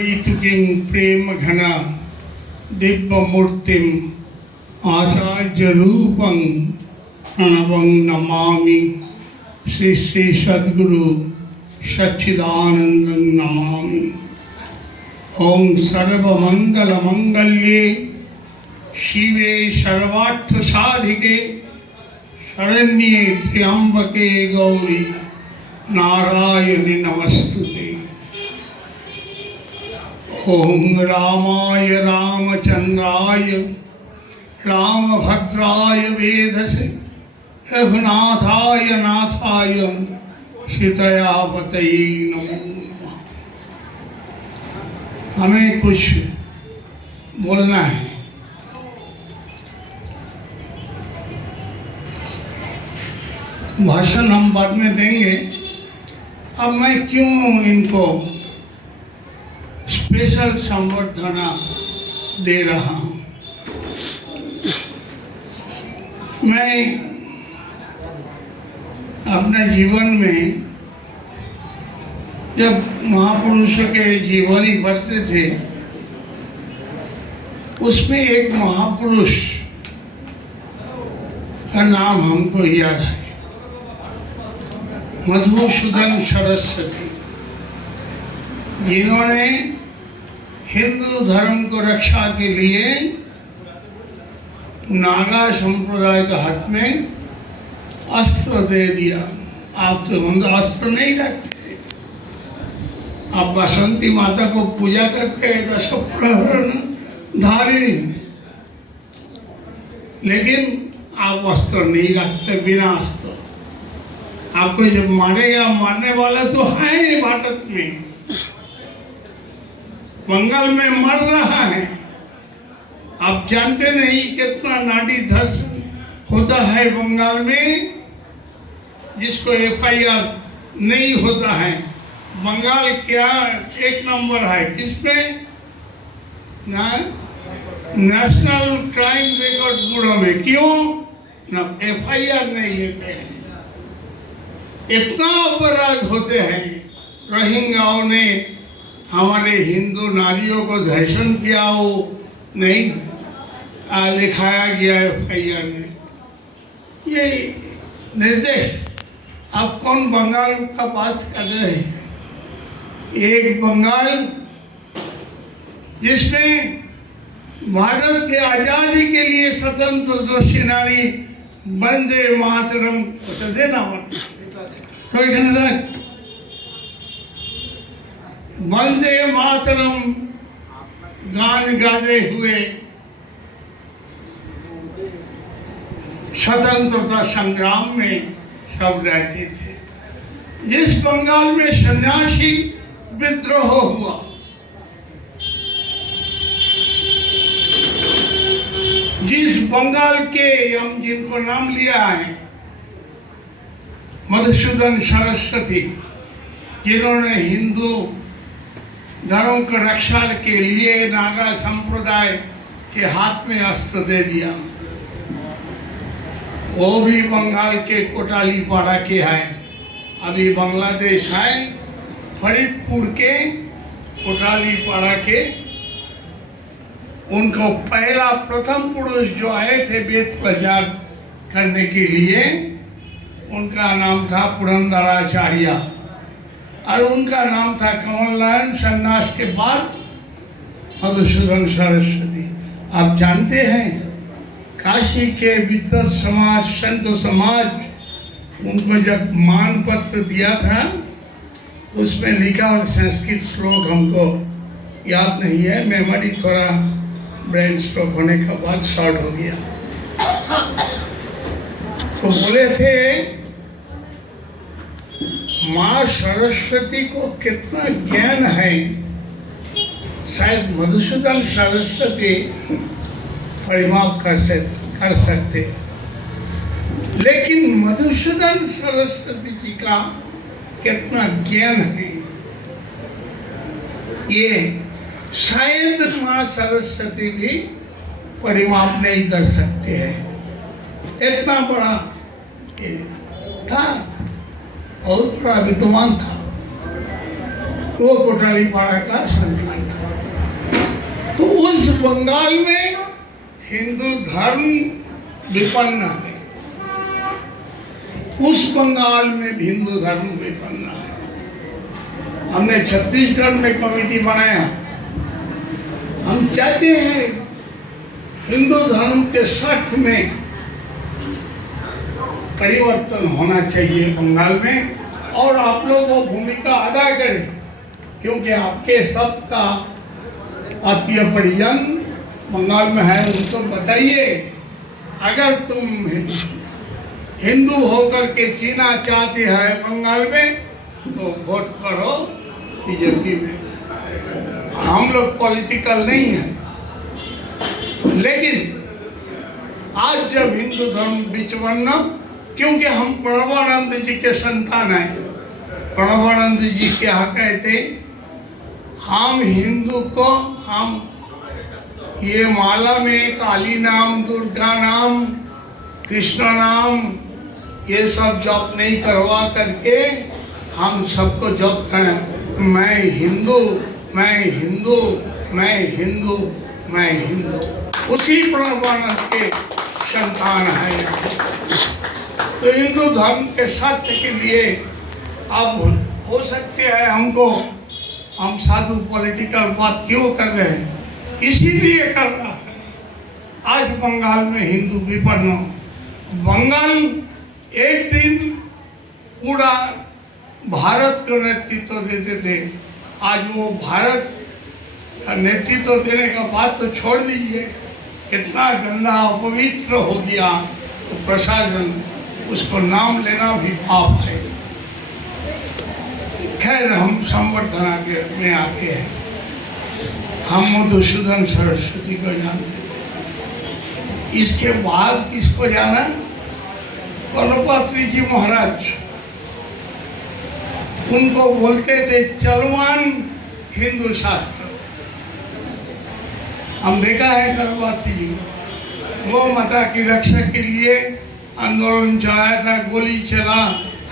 ऐतुकीं प्रेम घना दिव्य मूर्तिम आचार्य रूपं प्रणवं नमामि। श्री श्री सद्गुरु सच्चिदानंदं नमामि। ओम सर्वमंगल मंगल्ये शिवे सर्वार्थ साधिके शरण्ये त्र्यंबके गौरी नारायणि नमस्तुते। ओम रामाय रामचंद्राय रामभद्राय वेधसे रघुनाथाय नाथाय सीतायापतये नमो नमः। हमें कुछ बोलना है। भाषण हम बाद में देंगे। अब मैं क्यों इनको स्पेशल संवर्धना दे रहा हूँ। मैं अपने जीवन में जब महापुरुषों के जीवनी पढ़ते थे उसमें एक महापुरुष का नाम हमको याद है, मधुसूदन सरस्वती, जिन्होंने हिंदू धर्म को रक्षा के लिए नागा संप्रदाय के हाथ में अस्त्र दे दिया। आप तो हम अस्त्र नहीं रखते, आप बसंती माता को पूजा करते हैं तो सब प्रहरण धारिणी, लेकिन आप अस्त्र नहीं रखते। बिना अस्त्र आपको जब मारेगा, मारने वाला तो है ही भारत में, बंगाल में मर रहा है। आप जानते नहीं कितना नाड़ी धर्षण होता है बंगाल में, जिसको FIR नहीं होता है। बंगाल क्या एक नंबर है किसमें? नेशनल क्राइम रिकॉर्ड ब्यूरो में। क्यों ना FIR नहीं लेते हैं? इतना अपराध होते हैं। रोहिंग्याओं ने हमारे हिंदू नारियों को धर्षण किया, वो नहीं लिखाया गया FIR में। ये निर्देश आप कौन बंगाल का बात कर रहे हैं? एक बंगाल जिसमें भारत के आजादी के लिए स्वतंत्र सेनानी वंदे मातरम देना तो वंदे मातरम गान गाते हुए स्वतंत्रता संग्राम में सब रहते थे। जिस बंगाल में सन्यासी विद्रोह हुआ, जिस बंगाल के हम जिनको नाम लिया है मधुसूदन सरस्वती, जिन्होंने हिंदू धर्म की रक्षा के लिए नागा संप्रदाय के हाथ में अस्त्र दे दिया, वो भी बंगाल के कोटाली पाड़ा के हैं। अभी बांग्लादेश है, फरीदपुर के कोटाली पाड़ा के, उनको पहला प्रथम पुरुष जो आए थे वेद प्रचार करने के लिए, उनका नाम था पुरंदराचार्य और उनका नाम था कमलनारायण। सन्यास के बाद मधुसूदन सरस्वती। आप जानते हैं काशी के विद्वत समाज, संत समाज, उनको जब मान पत्र दिया था उसमें लिखा, और संस्कृत श्लोक हमको याद नहीं है, मेमोरी थोड़ा ब्रेन स्ट्रोक होने के बाद शॉर्ट हो गया। तो बोले थे माँ सरस्वती को कितना ज्ञान है, शायद मधुसूदन सरस्वती परिमाप कर सकते, लेकिन मधुसूदन सरस्वती जी का कितना ज्ञान है ये शायद माँ सरस्वती भी परिमाप नहीं कर सकते हैं। इतना बड़ा था, बहुत बड़ा विद्वान था। वो कोटाली पाड़ा का संतान था। उस बंगाल में हिंदू धर्म विपन्न है, उस बंगाल में हिंदू धर्म विपन्न है। हमने छत्तीसगढ़ में कमेटी बनाया। हम चाहते हैं हिंदू धर्म के शर्त में परिवर्तन होना चाहिए बंगाल में, और आप लोग वो भूमिका अदा करें, क्योंकि आपके सबका आत्मीय परिजन बंगाल में है। उनको बताइए, अगर तुम हिंदू होकर के जीना चाहते हैं बंगाल में तो वोट करो बीजेपी में। हम लोग पॉलिटिकल नहीं है, लेकिन आज जब हिंदू धर्म विचवन्न, क्योंकि हम प्रणवानंद जी के संतान हैं। प्रणवानंद जी क्या कहते, हम हिंदू को हम ये माला में काली नाम, दुर्गा नाम, कृष्ण नाम ये सब जप नहीं करवा करके हम सबको जप करें, मैं हिंदू, मैं हिंदू, मैं हिंदू, मैं हिंदू। उसी प्रणवानंद के संतान है। तो हिंदू धर्म के सत्य के लिए अब हो सकते हैं हमको, हम साधु पॉलिटिकल बात क्यों कर रहे हैं, इसीलिए कर रहा है। आज बंगाल में हिंदू विपन्न, बंगाल एक दिन पूरा भारत को नेतृत्व देते थे, आज वो भारत का नेतृत्व देने का बात तो छोड़ दीजिए, कितना गंदा अपवित्र हो गया। तो प्रशासन, उसको नाम लेना भी पाप है। खैर, हम संवर्धना के में आके हैं। हम मधुसूदन सरस्वती को जानते, इसके बाद किसको जाना? कलपात्री जी महाराज, उनको बोलते थे चलमान हिंदू शास्त्र। हम देखा है कलपात्री जी गौ माता की रक्षा के लिए आंदोलन चलाया था, गोली चला,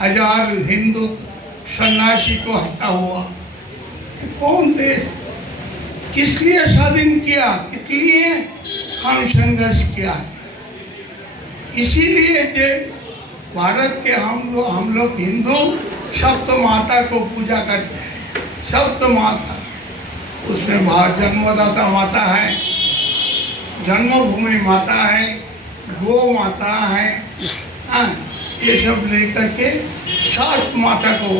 1000 हिंदू सन्यासी को हत्या हुआ। कौन देश किस लिए स्वाधीन किया, इसलिए हम संघर्ष किया है। इसीलिए जो भारत के हम लोग हिंदू सप्त माता को पूजा करते हैं। सप्त माता, उसमें जन्मदाता माता है, जन्मभूमि माता है, गो माता है, ये सब लेकर के 7 माता को,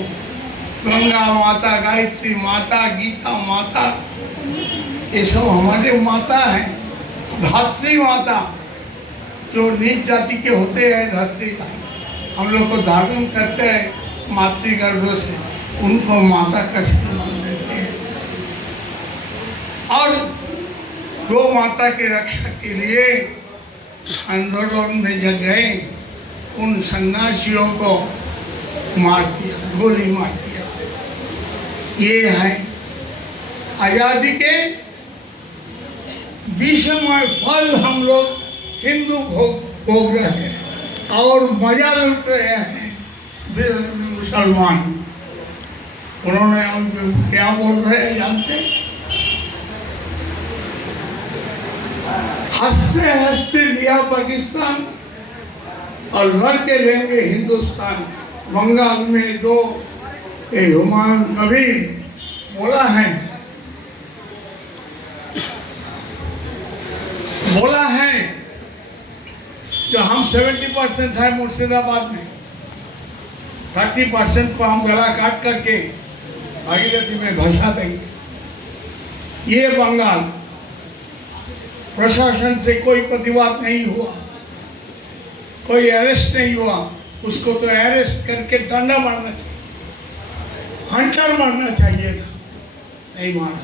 गंगा माता, गायत्री माता, गीता माता, ये सब हमारे माता है। धात्री माता जो नीच जाति के होते हैं, धात्री हम लोग को धारण करते हैं मातृगर्भ से, उनको माता कष्ट मान देते हैं। और गो माता की रक्षा के लिए आंदोलन में जग गए, उन सन्यासियों को मार दिया, गोली मार दिया। ये है आजादी के विषमय फल हम लोग हिंदू भोग रहे हैं और मजा लूट रहे हैं मुसलमान। उन्होंने हम क्या बोल रहे हैं जानते? हंसते हंसते लिया पाकिस्तान और लड़ के लेंगे हिंदुस्तान। बंगाल में दो हुमायूं कबीर बोला है जो हम 70% है मुर्शिदाबाद में, 30% को हम गला काट करके भागीरथी में भसा देंगे। ये बंगाल प्रशासन से कोई प्रतिवाद नहीं हुआ, कोई अरेस्ट नहीं हुआ, उसको तो अरेस्ट करके डंडा मारना चाहिए, हंटर मारना चाहिए था, नहीं मारा।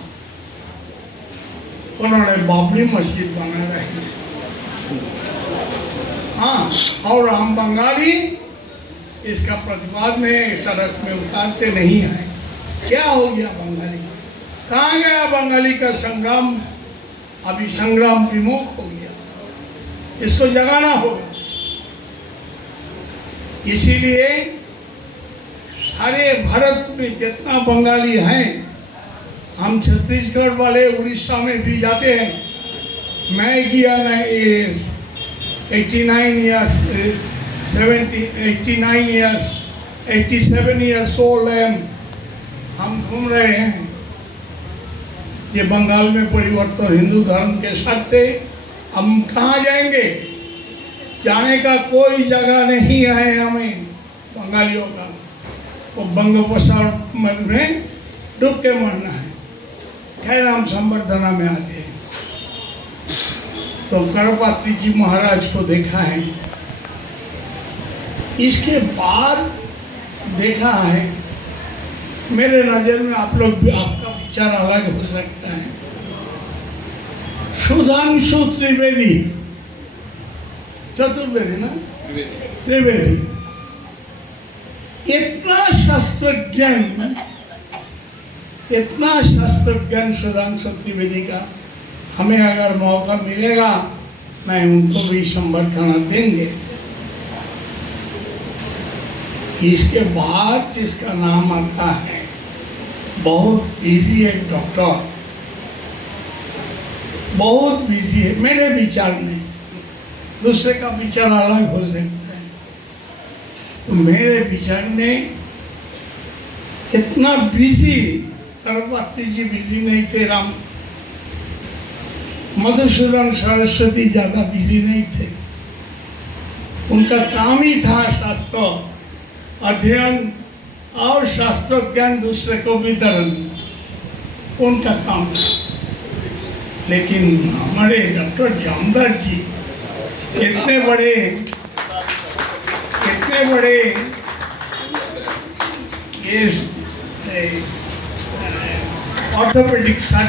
उन्होंने बाबरी मस्जिद बना रही है। हाँ, और हम बंगाली इसका प्रतिवाद में सड़क में उतारते नहीं हैं। क्या हो गया बंगाली? कहाँ गया बंगाली का संग्राम? अभी संग्राम विमुख हो गया, इसको जगाना होगा। इसीलिए सारे भारत में जितना बंगाली हैं, हम छत्तीसगढ़ वाले उड़ीसा में भी जाते हैं, मैं किया ना 89 years, 89 years, 87 years old है, हम घूम रहे हैं। ये बंगाल में परिवर्तन हिंदू धर्म के साथ थे। हम कहाँ जाएंगे? जाने का कोई जगह नहीं है हमें बंगालियों का। वो बंगोपसागर में डूब के मरना है। खैर हम संवर्धना में आते हैं तो करपात्री जी महाराज को देखा है। इसके बाद देखा है, मेरे नजर में आप लोग भी, आपका विचार अलग हो सकता है। सुधांशु त्रिवेदी, चतुर्वेदी ना, त्रिवेदी, इतना शास्त्र ज्ञान सुधांशु त्रिवेदी का, हमें अगर मौका मिलेगा मैं उनको भी संवर्धना देंगे। इसके बाद जिसका नाम आता है, बहुत बिजी एक डॉक्टर, बहुत बिजी है मेरे विचार में, दूसरे का विचार अलग हो सकता है। तो मेरे विचार में इतना बिजी, करपात्री जी बिजी नहीं थे, राम मधुसूदन सरस्वती ज्यादा बिजी नहीं थे। उनका काम ही था शास्त्र अध्ययन और शास्त्र ज्ञान दूसरे को वितरण, उनका काम था। लेकिन हमारे डॉक्टर जामदार जी कितने बड़े ये ऑर्थोपेडिक सर्जन